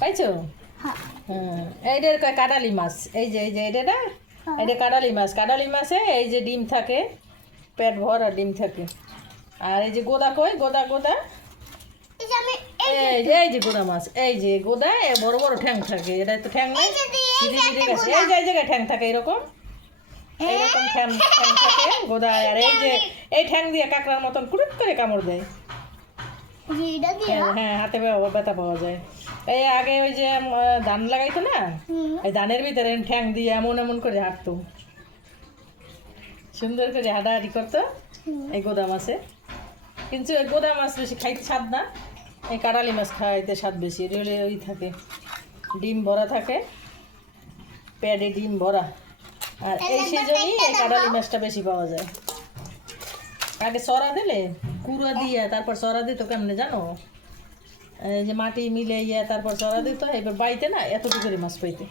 পাইছো? হ্যাঁ হ্যাঁ, এইটার কয় কাটালি মাছ। এই যে এটা এটা কাটালি মাছ। কাটালি মাছে এই যে ডিম থাকে, পেট ভরা ডিম থাকে। আর এই যে গোদা কই, গোদা গোদা এই যে আমি এই যে গোদা মাছ, এই যে গোদা বড় বড় ঠ্যাং থাকে। এটা তো ঠ্যাং নাই, এই যে সিধে একটা সিধে গেছে। গোদা। এই যে এই জায়গায় ঠ্যাং থাকে এরকম, এইরকম ঠ্যাং ঠ্যাং থাকে গোদা। আর এই যে এই ঠ্যাং দিয়ে কাঁকড়ার মতন কুড়ুপ করে কামড় দেয়। জিরা দিয়া হ্যাঁ হ্যাঁ, হাতে ব্যথা পাওয়া যায়। এই আগে ওই যে ধান লাগাইতো না, এই ধানের ভিতরে ঠ্যাং দিয়ে এমন এমন করে হাঁটতো, সুন্দর করে হাঁটাহাঁটি করতো এই গোদা মাছে। কিন্তু এই গোদা মাছ বেশি খাইতে স্বাদ না, এই কাটালি মাছ খাইতে স্বাদ বেশি। এটা হলে ওই থাকে, ডিম ভরা থাকে, প্যাডে ডিম ভরা। আর এই সিজনই এই কাটালি মাছটা বেশি পাওয়া যায়। আগে সরা দিলে কুড়া দিয়ে, তারপর সরা দিত কেমনে জানো? এই যে মাটি মিলে তারপর সরা দিত। এবার বাড়িতে না এতটুকু করে মাছ পাইতে,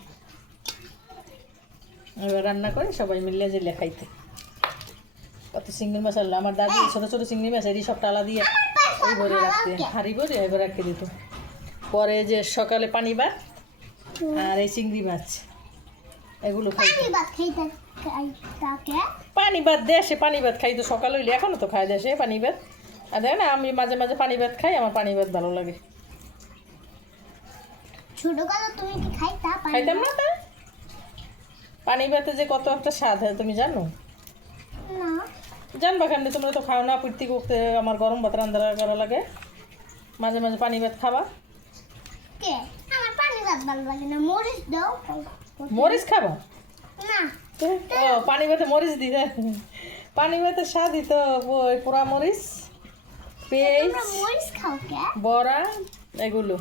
এবার রান্না করে সবাই মিলে জেলে খাইতে। কত চিংড়ি মাছ আনলো আমার দাদি, ছোটো ছোটো চিংড়ি মাছ এরই সব টালা দিয়ে ওই ভরে রাখতে, হাঁড়ি ভরে এবার রাখতে দিত। পরে যে সকালে পানি ভাত আর এই চিংড়ি মাছ এগুলো খাইতো। পানি ভাত খাইতে খাইতাকে পানি ভাত দেশে পানি ভাত খাইতো সকাল হইলে, এখনও তো খাই দেশে পানি ভাত। আর দেখ না, আমি মাঝে মাঝে পানি ভাত খাই, আমার পানি ভাত ভালো লাগে। ছোটবেলা তুমি কি খাইতা পানি খাইতাম না ভাত? তা? পানি ভাতে যে কত একটা স্বাদ হয় তুমি জানো? না জানবা কেন? তোমরা তো খাও না, প্রীতি করতে আমার গরম ভাত রান্না করা লাগে। মাঝে মাঝে পানি ভাত খাবা। কে আমার পানি ভাত ভালো লাগে না, মরিচ দাও। মরিচ খাবা? না ও পানি ভাতে মরিচ দিতে? পানি ভাতের স্বাদই তো ওই পোড়া মরিচ, পেঁয়াজ, তোমরা মরিচ খাও কে? বড়া এগুলো।